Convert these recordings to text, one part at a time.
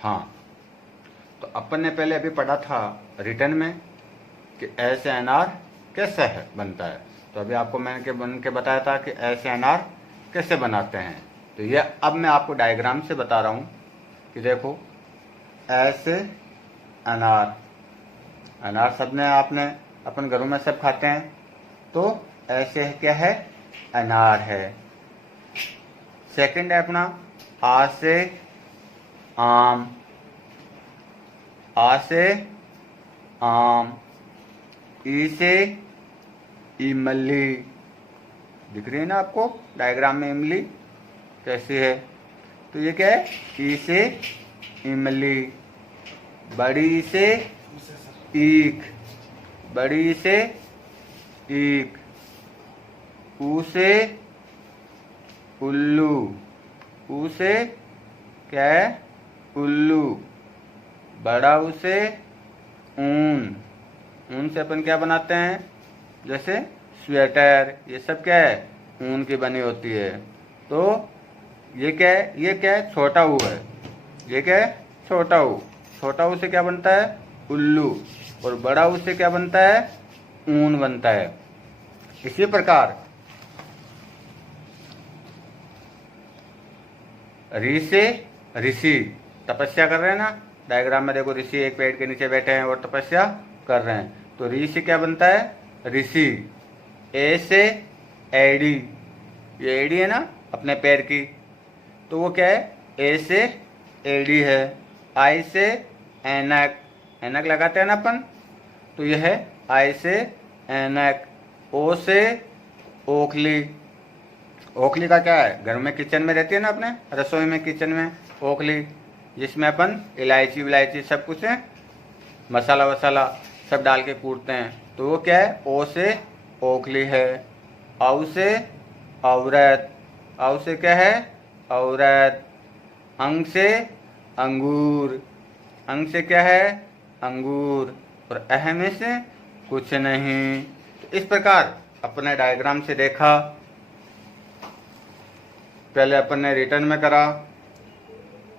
हाँ, तो अपन ने पहले अभी पढ़ा था रिटर्न में कि एस एन आर कैसे है बनता है। तो अभी आपको मैंने बन के बताया था कि एस एन आर कैसे बनाते हैं। तो ये अब मैं आपको डायग्राम से बता रहा हूँ कि देखो एस अनार, अनार सब ने आपने अपन घरों में सब खाते हैं। तो ऐसे क्या है, अनार है। सेकंड है अपना आ से आम, आ से आम। ई से इमली, दिख रही है ना आपको डायग्राम में इमली कैसी है। तो ये क्या है, ई से इमली। बड़ी ई से ईख, बड़ी ई से ईख। ऊ से उल्लू, ऊ से क्या है, उल्लू। बड़ा ऊ से ऊन, ऊन से अपन क्या बनाते हैं, जैसे स्वेटर, ये सब क्या है, ऊन की बनी होती है। तो ये क्या है, ये क्या है, छोटा ऊ है। ये क्या है, छोटा ऊ। छोटा ऊ से क्या बनता है, उल्लू। और बड़ा ऊ से क्या बनता है, ऊन बनता है। इसी प्रकार री से ऋषि, तपस्या कर रहे हैं ना। डायग्राम में देखो ऋषि एक पेड़ के नीचे बैठे हैं और तपस्या कर रहे हैं। तो री से क्या बनता है, ऋषि। ए से एडी, ये एडी है ना अपने पैर की, तो वो क्या है, ए से एडी है। आई से ऐनक, ऐनक लगाते हैं ना अपन, तो यह है आई से ऐनक। ओ से ओखली, ओखली का क्या है, घर में किचन में रहती है ना अपने रसोई में, किचन में ओखली, जिसमें अपन इलायची विलायची सब कुछ है, मसाला वसाला सब डाल के कूटते हैं। तो वो क्या है, ओ से ओखली है। औ से औरत, औ से क्या है, औरत। अंग से अंगूर, अंग से क्या है, अंगूर। और अह में से कुछ नहीं। तो इस प्रकार अपने डायग्राम से देखा, पहले अपन ने रिटर्न में करा,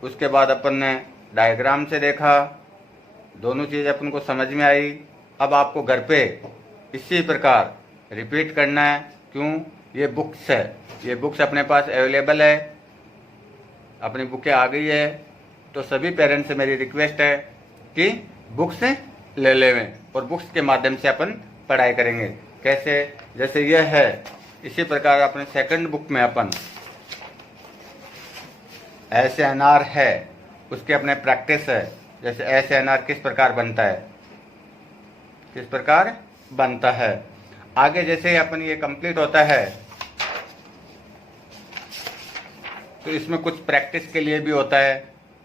उसके बाद अपन ने डायग्राम से देखा, दोनों चीज़ अपन को समझ में आई। अब आपको घर पे इसी प्रकार रिपीट करना है। क्यों, ये बुक्स है, ये बुक्स अपने पास अवेलेबल है, अपनी बुकें आ गई है। तो सभी पेरेंट्स से मेरी रिक्वेस्ट है कि बुक्स ले लेवें और बुक्स के माध्यम से अपन पढ़ाई करेंगे। कैसे, जैसे यह है, इसी प्रकार अपने सेकंड बुक में अपन ऐसे अनार है, उसके अपने प्रैक्टिस है। जैसे ऐसे अनार किस प्रकार बनता है, किस प्रकार बनता है। आगे जैसे ही अपन ये कंप्लीट होता है, तो इसमें कुछ प्रैक्टिस के लिए भी होता है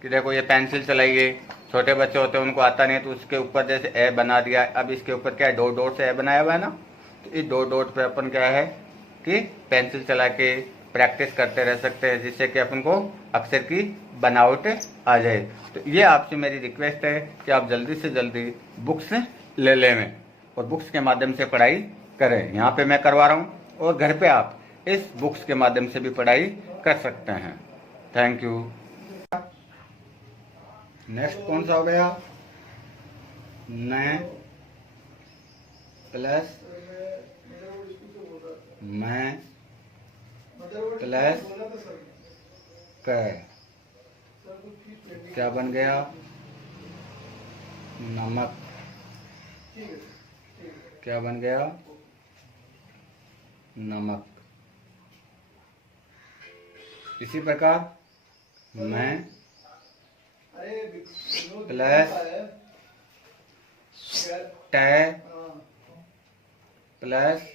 कि देखो ये पेंसिल चलाइए, छोटे बच्चे होते हैं उनको आता नहीं है, तो उसके ऊपर जैसे ए बना दिया। अब इसके ऊपर क्या है, डॉट डॉट से ए बनाया हुआ है ना, तो इस डॉट डॉट पे अपन क्या है कि पेंसिल चला के प्रैक्टिस करते रह सकते हैं, जिससे कि अपन को अक्षर की बनावट आ जाए। तो ये आपसे मेरी रिक्वेस्ट है कि आप जल्दी से जल्दी बुक्स ले लें और बुक्स के माध्यम से पढ़ाई करें। यहाँ पे मैं करवा रहा हूँ और घर पे आप इस बुक्स के माध्यम से भी पढ़ाई कर सकते हैं। Thank you. नेक्स्ट कौन सा हो गया, न प्लस मैं प्लस क, क्या बन गया, नमक। क्या बन गया, नमक। इसी प्रकार मैं प्लस टे प्लस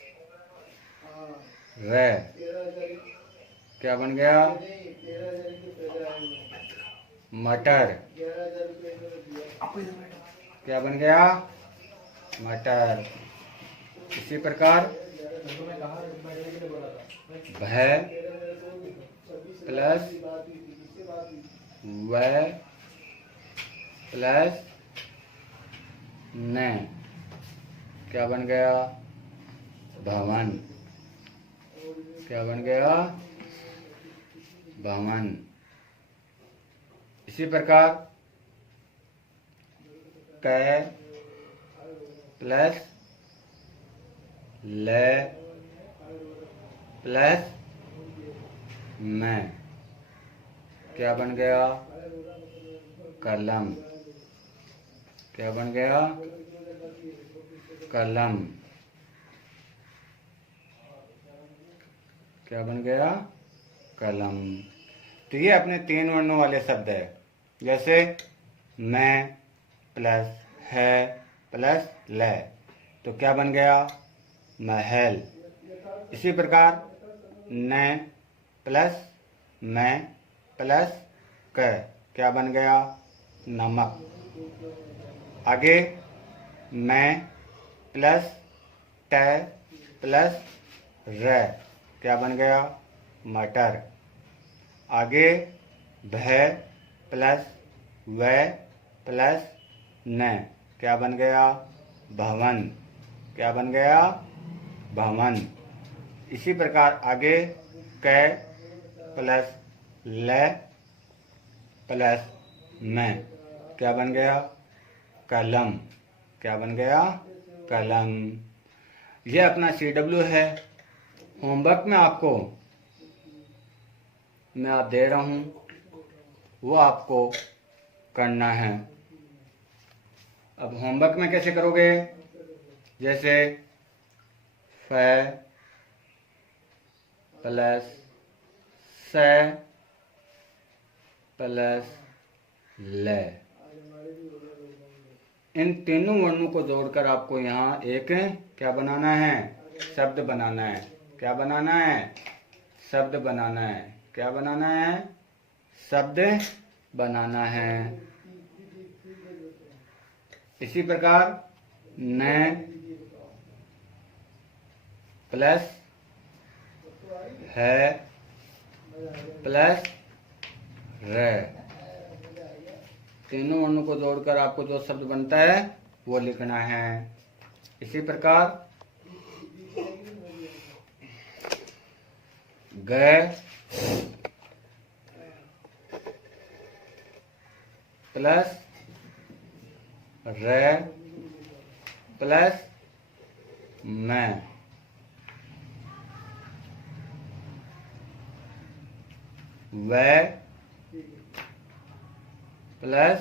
रे, क्या बन गया, मटर। क्या बन गया, मटर। इसी प्रकार भय प्लस वह प्लस न, क्या बन गया, भवन। क्या बन गया, भवन। इसी प्रकार कै प्लस ले प्लस मैं, क्या बन गया? कलम। क्या बन गया? कलम। क्या बन गया? कलम। तो ये अपने 3 वर्णों वाले शब्द है, जैसे मैं प्लस है प्लस ले, तो क्या बन गया? महल। इसी प्रकार न प्लस मैं प्लस क, क्या बन गया? नमक। आगे मैं प्लस ट प्लस र, क्या बन गया? मटर। आगे भ प्लस व प्लस न, क्या बन गया? भवन। क्या बन गया? भवन। इसी प्रकार आगे क प्लस ल प्लस मैं, क्या बन गया? कलम। क्या बन गया? कलम। यह अपना CW है। होमवर्क में आपको मैं आप दे रहा हूँ, वो आपको करना है। अब होमवर्क में कैसे करोगे? जैसे फ प्लस स प्लस ल, इन तीनों वर्णों को जोड़कर आपको यहाँ एक क्या बनाना है? शब्द बनाना है। क्या बनाना है? शब्द बनाना है। क्या बनाना है? शब्द बनाना है। इसी प्रकार न प्लस है प्लस र, तीनों वर्णों को जोड़कर आपको जो शब्द बनता है वो लिखना है। इसी प्रकार ग प्लस र प्लस मैं, व प्लस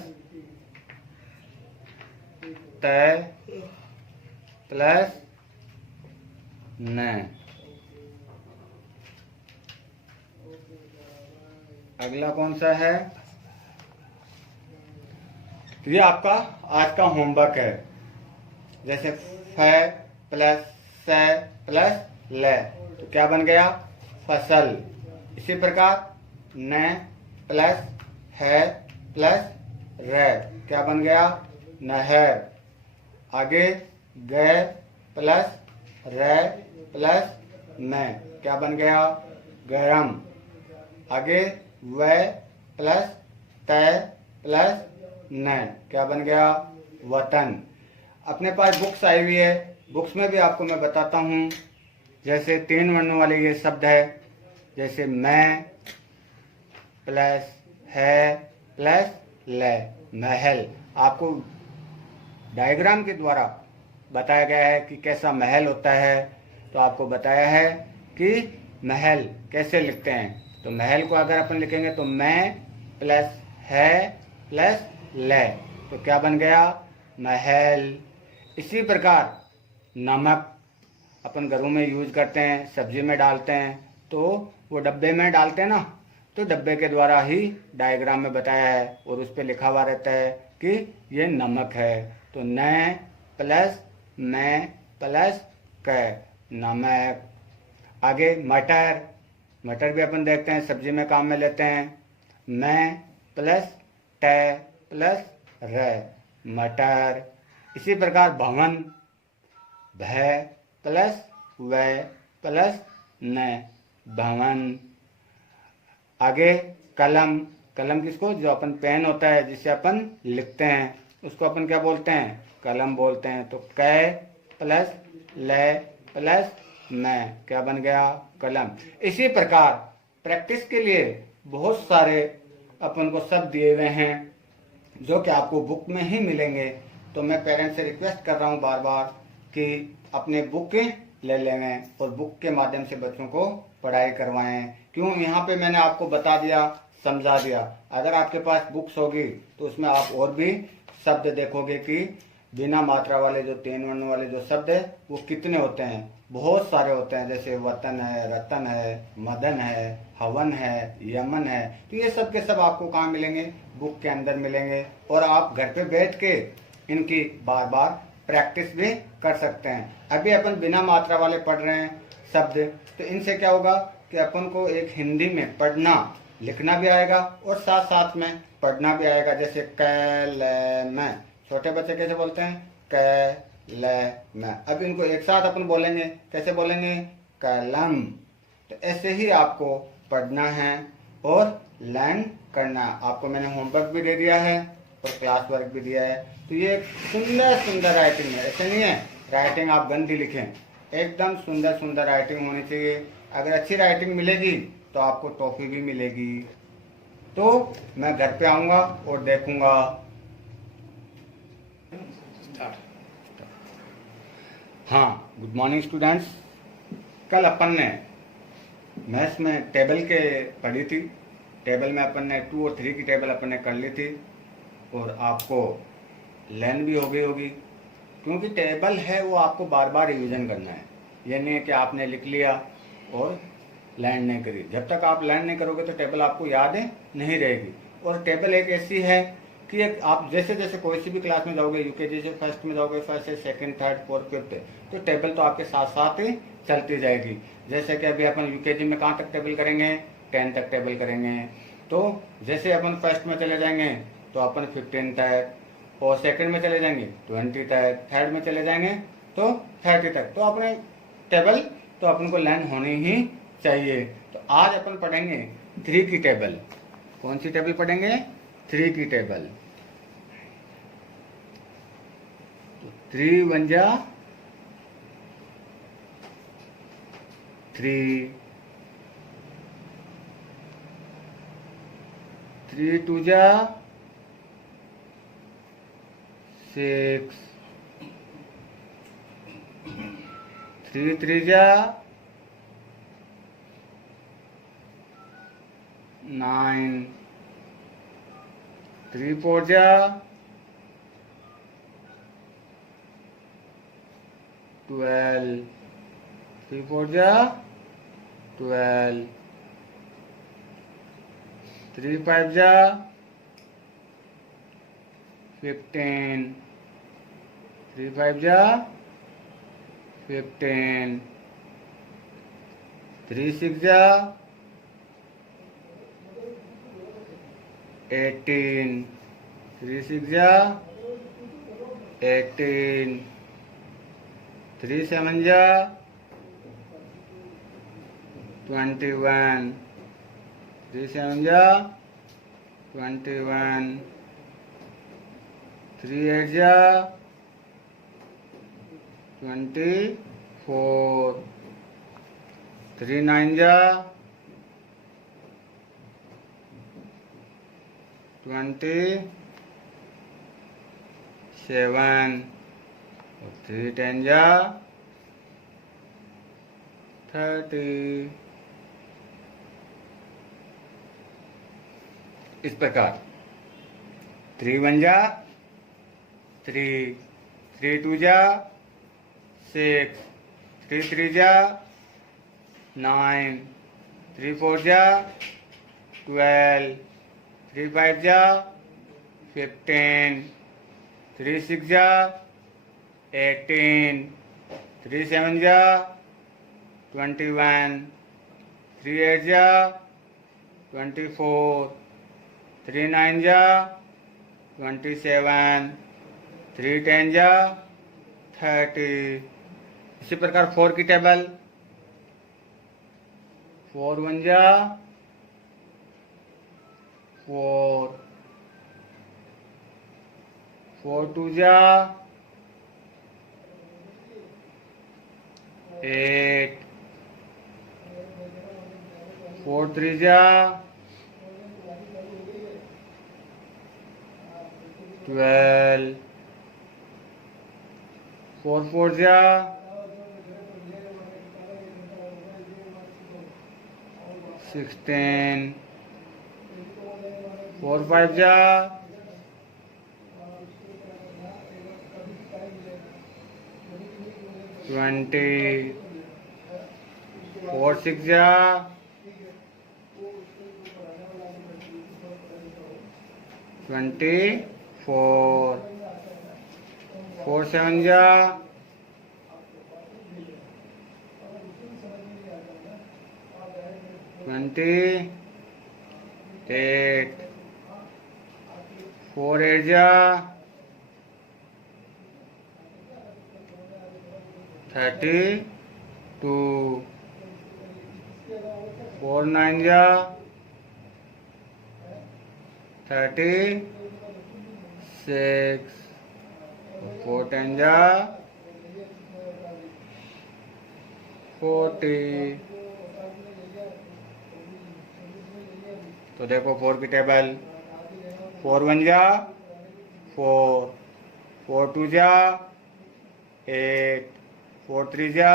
त प्लस न। अगला कौन सा है? ये आपका आज का होमवर्क है। जैसे फ प्लस स प्लस ल, तो क्या बन गया? फसल। इसी प्रकार न प्लस है प्लस र, क्या बन गया? नहर। आगे ग प्लस र प्लस न, क्या बन गया? गरम। आगे व प्लस त प्लस न, क्या बन गया? वतन। अपने पास बुक्स आई हुई है, बुक्स में भी आपको मैं बताता हूँ। जैसे 3 वर्णों वाले ये शब्द है, जैसे मैं प्लस है प्लस ल, महल। आपको डायग्राम के द्वारा बताया गया है कि कैसा महल होता है। तो आपको बताया है कि महल कैसे लिखते हैं। तो महल को अगर अपन लिखेंगे तो मैं प्लस है प्लस ल, तो क्या बन गया? महल। इसी प्रकार नमक अपन घरों में यूज करते हैं, सब्जी में डालते हैं, तो वो डब्बे में डालते हैं ना, तो डब्बे के द्वारा ही डायग्राम में बताया है और उस पर लिखा हुआ रहता है कि ये नमक है। तो न प्लस मैं प्लस क, नमक। आगे मटर, मटर भी अपन देखते हैं सब्जी में काम में लेते हैं। मैं प्लस ट प्लस र, मटर। इसी प्रकार भवन, भ प्लस व प्लस न, भवन। आगे कलम, कलम किसको? जो अपन पेन होता है जिससे अपन लिखते हैं, उसको अपन क्या बोलते हैं? कलम बोलते हैं। तो क प्लस ल प्लस मैं, क्या बन गया? कलम। इसी प्रकार प्रैक्टिस के लिए बहुत सारे अपन को शब्द दिए हुए हैं जो कि आपको बुक में ही मिलेंगे। तो मैं पेरेंट्स से रिक्वेस्ट कर रहा हूँ बार बार कि अपने बुक ले लेंगे और बुक के माध्यम से बच्चों को पढ़ाई करवाएं। क्यों, यहाँ पे मैंने आपको बता दिया, समझा दिया। अगर आपके पास बुक्स होगी तो उसमें आप और भी शब्द देखोगे कि बिना मात्रा वाले जो 3 वर्ण वाले जो शब्द है वो कितने होते हैं, बहुत सारे होते हैं। जैसे वतन है, रतन है, मदन है, हवन है, यमन है। तो ये सब के सब आपको कहाँ मिलेंगे, बुक के अंदर मिलेंगे। और आप घर पे बैठ के इनकी बार बार प्रैक्टिस भी कर सकते हैं। अभी अपन बिना मात्रा वाले पढ़ रहे हैं शब्द, तो इनसे क्या होगा कि अपन को एक हिंदी में पढ़ना लिखना भी आएगा और साथ साथ में पढ़ना भी आएगा। जैसे कलम, छोटे बच्चे कैसे बोलते हैं, कलम। अब इनको एक साथ अपन बोलेंगे, कैसे बोलेंगे, कलम। तो ऐसे ही आपको पढ़ना है और लर्न करना है। आपको मैंने होमवर्क भी दे दिया है और क्लास वर्क भी दिया है। तो ये सुंदर सुंदर राइटिंग है, ऐसे नहीं है राइटिंग आप गंदी लिखें, एकदम सुंदर सुंदर राइटिंग होनी चाहिए। अगर अच्छी राइटिंग मिलेगी तो आपको टॉफी भी मिलेगी। तो मैं घर पे आऊंगा और देखूंगा। हाँ, गुड मॉर्निंग स्टूडेंट्स। कल अपन ने मैथ्स में टेबल के पढ़ी थी। टेबल में अपन ने 2 और 3 की टेबल अपन ने कर ली थी और आपको लर्न भी हो गई होगी। क्योंकि टेबल है वो आपको बार बार रिवीजन करना है। ये नहीं है कि आपने लिख लिया और लर्न नहीं करी। जब तक आप लर्न नहीं करोगे तो टेबल आपको याद नहीं रहेगी। और टेबल एक ऐसी है कि आप जैसे जैसे कोई सी भी क्लास में जाओगे, यूकेजी से फर्स्ट में जाओगे, फर्स्ट से सेकंड, थर्ड, फोर्थ, फिफ्थ, तो टेबल तो आपके साथ साथ ही चलती जाएगी। जैसे कि अभी अपन यूकेजी में कहाँ तक टेबल करेंगे, 10 तक टेबल करेंगे। तो जैसे अपन फर्स्ट में चले जाएंगे तो अपन 15 तक, और सेकंड में चले जाएंगे 20 तक, थर्ड में चले जाएंगे तो 30 तक। तो अपने टेबल तो अपन को लर्न होनी ही चाहिए। तो आज अपन पढ़ेंगे 3 की टेबल। कौन सी टेबल पढ़ेंगे, 3 की टेबल। 3 1 जा 3, 3 2 जा 6, 3 3 जा 9, 3 4 जा 12, 3 4 जा 12, 3 5 जा 15, 3 5 जा 15, 3 6 जा 18, 3 6 जा 18, 3 7 जा 21, 3 7 जा 21, 3 8 जा 24, 3 9 जा 27, 3 10 जा 30। इस प्रकार 3 1 जा 3, 3 2 जा 6, 3 3 जा 9, 3 4 जा 12, 3 5 जा 15, 3 6 जा 18, 3 7 जा 21, 3 8 जा 24, 3 9 जा 27, 3 10 जा 30। इसी प्रकार 4 की टेबल, 4 1 जा 4, 4 2 जा 8, 4 3 जा 12, 4 4 जा 16, 4 5 जा 20, 4 6 जा 24, 4 7 जा 28, 4 8 जा 32, 4 9 जा 36, 4 10 जा 40। तो देखो 4 की टेबल, 4 1 जा 4, 4 2 जा 8, 4 3 जा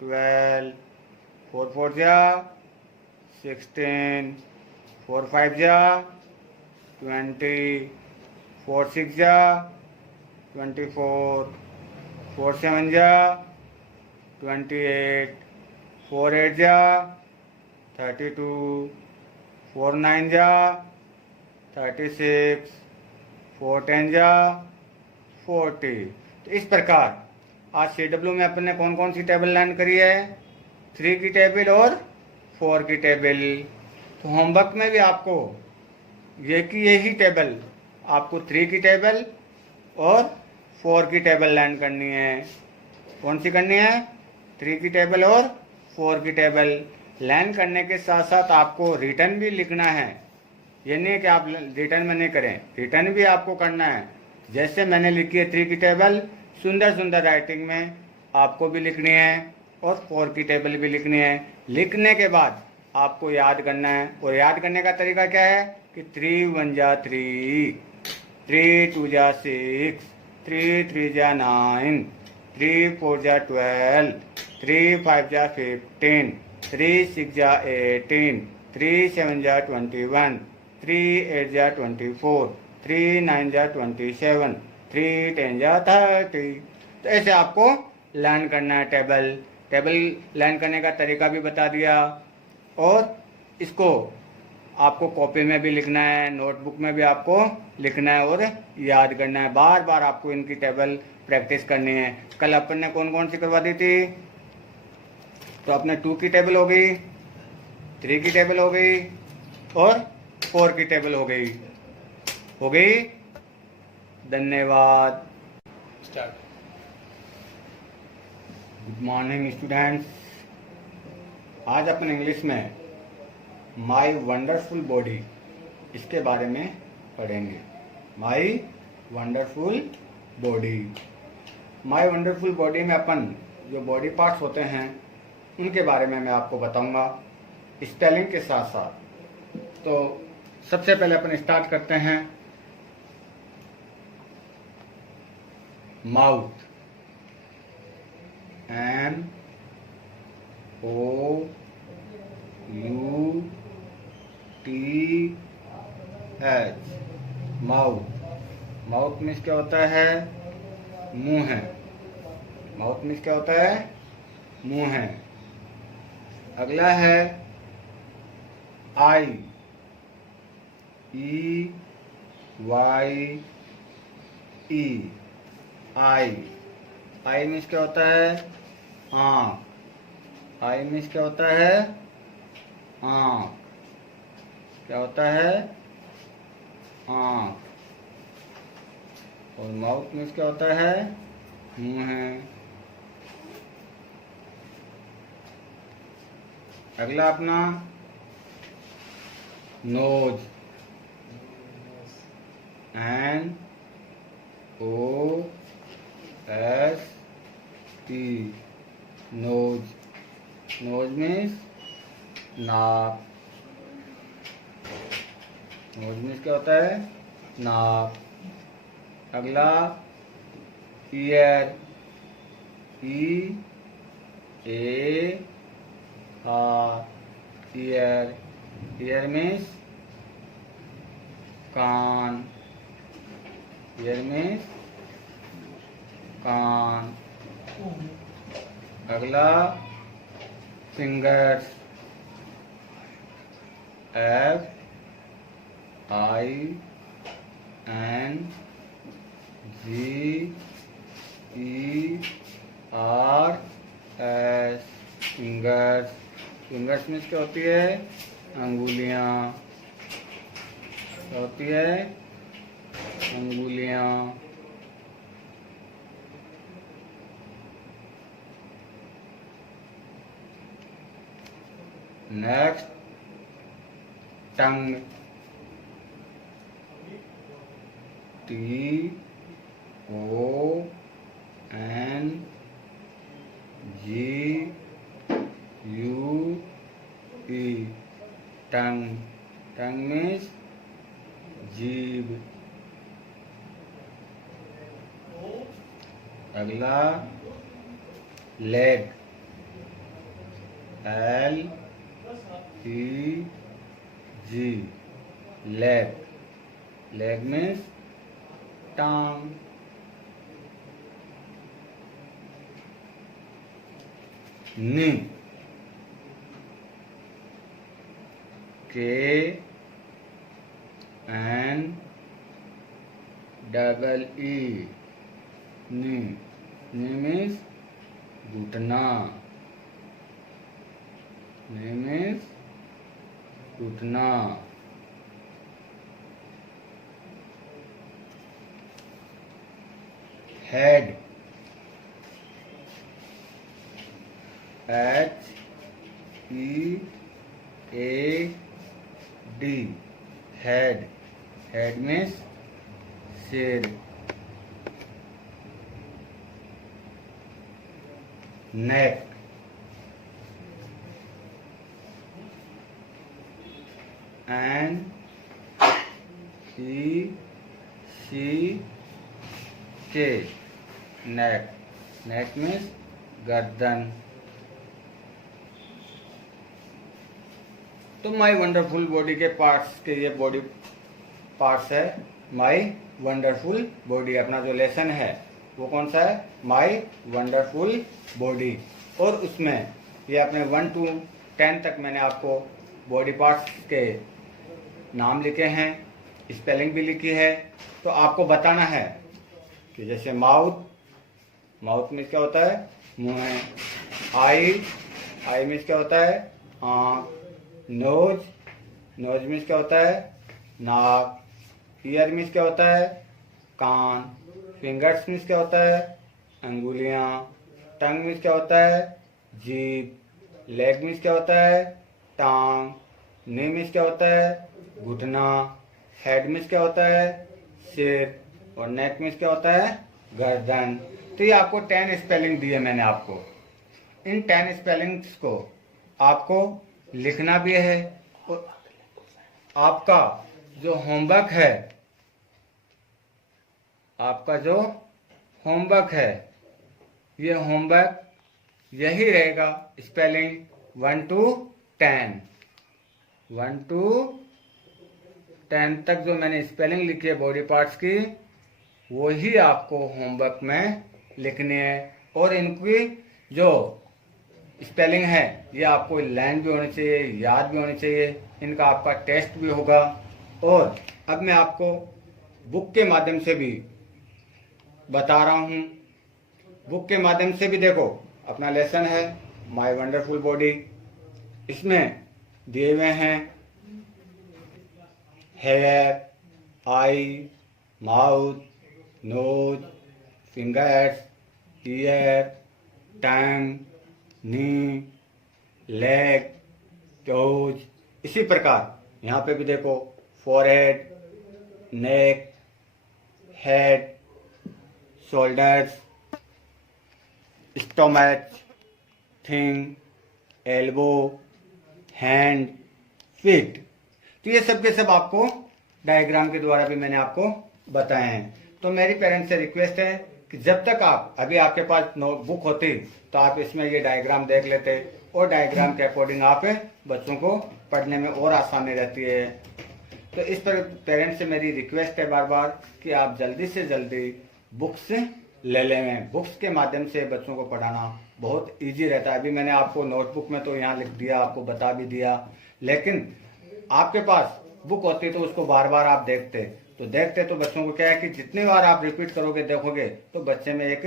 12, 4 4 जा 16, 4 5 जा 20, 4 6 जा 24, 4 7 जा 28, 4 8 जा 32, 4 9 जा 36, 4 10 जा 40। तो इस प्रकार आज CW में अपन ने कौन कौन सी टेबल लर्न करी है? 3 की टेबल और 4 की टेबल। तो होमवर्क में भी आपको यही टेबल, आपको 3 की टेबल और 4 की टेबल लर्न करनी है। कौन सी करनी है? 3 की टेबल और 4 की टेबल लर्न करने के साथ साथ आपको रिटर्न भी लिखना है। ये नहीं कि आप रिटर्न में नहीं करें, रिटर्न भी आपको करना है। जैसे मैंने लिखी है 3 की टेबल, सुंदर सुंदर राइटिंग में आपको भी लिखनी है और 4 की टेबल भी लिखनी है। लिखने के बाद आपको याद करना है, और याद करने का तरीका क्या है कि 3 1 जा 3, 3 2 जा 6, 3 3 जा 9, 3 4 जा 12, 3 5 जा 15, 3 6 जा 18, 3 7 जा 21, 3 8 जा 24, 3 9 जा 27, 3 10 जा 30। तो ऐसे आपको लर्न करना है टेबल लर्न करने का तरीका भी बता दिया, और इसको आपको कॉपी में भी लिखना है, नोटबुक में भी आपको लिखना है और याद करना है। बार बार आपको इनकी टेबल प्रैक्टिस करनी है। कल अपन ने कौन कौन सी करवा दी थी? तो अपने 2 की टेबल हो गई, 3 की टेबल हो गई और 4 की टेबल हो गई। धन्यवाद। Good morning students. आज अपन इंग्लिश में माई वंडरफुल बॉडी, इसके बारे में पढ़ेंगे। माई वंडरफुल बॉडी। माई वंडरफुल बॉडी में अपन जो बॉडी पार्ट्स होते हैं उनके बारे में मैं आपको बताऊंगा स्पेलिंग के साथ साथ। तो सबसे पहले अपन स्टार्ट करते हैं माउथ। MOUTH। माउथ मीन्स क्या होता है? मुंह है। माउथ मीन्स क्या होता है? मुंह है। अगला है आई। EYE। आई मीन्स क्या होता है? आँख। आई मीन्स क्या होता है? आँख। क्या होता है? आँख। और माउथ मीन्स क्या होता है? मुंह है। अगला अपना nose. NOST। Nose. Nose means नाक। नोज मीन्स क्या होता है? नाक। अगला ear, E A R, ear, ear means कान, ईयर मीन्स कान। अगला fingers, F I N G E R S, fingers. Fingers means क्या होती है? अंगुलियां, क्या होती है? अंगुलियां। Next tongue, TONG, tongue, tongue means जीभ। अगला leg, LEG, leg, leg means टांग। Knee, KNEE, knee, knee means घुटना, नी मीन्स घुटना। Head, HEAD, head, head means सिर। नेक, NECK, नेक, नेक मीन्स गर्दन। तो माई वंडरफुल बॉडी के पार्ट्स के ये बॉडी पार्ट्स है माई वंडरफुल बॉडी। अपना जो लेसन है वो कौन सा है? माई वंडरफुल बॉडी। और उसमें ये अपने 1 to 10 तक मैंने आपको बॉडी पार्ट्स के नाम लिखे हैं, स्पेलिंग भी लिखी है। तो आपको बताना है कि जैसे माउथ, माउथ में क्या होता है? मुंह है। आई, आई में क्या होता है? आँख। नोज, नोज में क्या होता है? नाक। ईयर में क्या होता है? कान। फिंगर्स में क्या होता है? अंगुलियां। टंग में क्या होता है? जीभ। लेग में क्या होता है? टांग। नी में क्या होता है? घुटना। हेड में क्या होता है? सिर। और नेक में क्या होता है? गर्दन। तो ये आपको 10 स्पेलिंग दिए मैंने आपको। इन 10 स्पेलिंग्स को आपको लिखना भी है। और आपका जो होमवर्क है, आपका जो होमवर्क है, ये होमवर्क यही रहेगा। स्पेलिंग 1 to 10, 1 to 10 तक जो मैंने स्पेलिंग लिखी है बॉडी पार्ट्स की, वही आपको होमवर्क में लिखनी है। और इनकी जो स्पेलिंग है ये आपको लर्न भी होनी चाहिए, याद भी होनी चाहिए। इनका आपका टेस्ट भी होगा। और अब मैं आपको बुक के माध्यम से भी बता रहा हूँ। बुक के माध्यम से भी देखो, अपना लेसन है माय वंडरफुल बॉडी। इसमें दिए हुए हैं hair, eye, mouth, nose, fingers, ear, tongue, knee, leg, toes. इसी प्रकार यहाँ पे भी देखो forehead, neck, head, shoulders, stomach, thing, elbow, hand, feet. तो ये सब के सब आपको डायग्राम के द्वारा भी मैंने आपको बताए हैं। तो मेरी पेरेंट्स से रिक्वेस्ट है कि जब तक आप अभी आपके पास नोटबुक होती तो आप इसमें ये डायग्राम देख लेते और डायग्राम के अकॉर्डिंग आप बच्चों को पढ़ने में और आसानी रहती है। तो इस पर पेरेंट्स से मेरी रिक्वेस्ट है बार बार कि आप जल्दी से जल्दी बुक्स ले लें। बुक्स के माध्यम से बच्चों को पढ़ाना बहुत इजी रहता है। अभी मैंने आपको नोटबुक में तो यहाँ लिख दिया, आपको बता भी दिया, लेकिन आपके पास बुक होती तो उसको बार बार आप देखते तो बच्चों को क्या है कि जितनी बार आप रिपीट करोगे देखोगे तो बच्चे में एक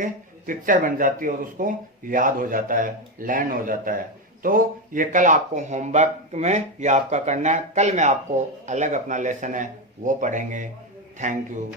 पिक्चर बन जाती है और उसको याद हो जाता है, लर्न हो जाता है। तो ये कल आपको होमवर्क में ये आपका करना है। कल मैं आपको अलग अपना लेसन है वो पढ़ेंगे। Thank you.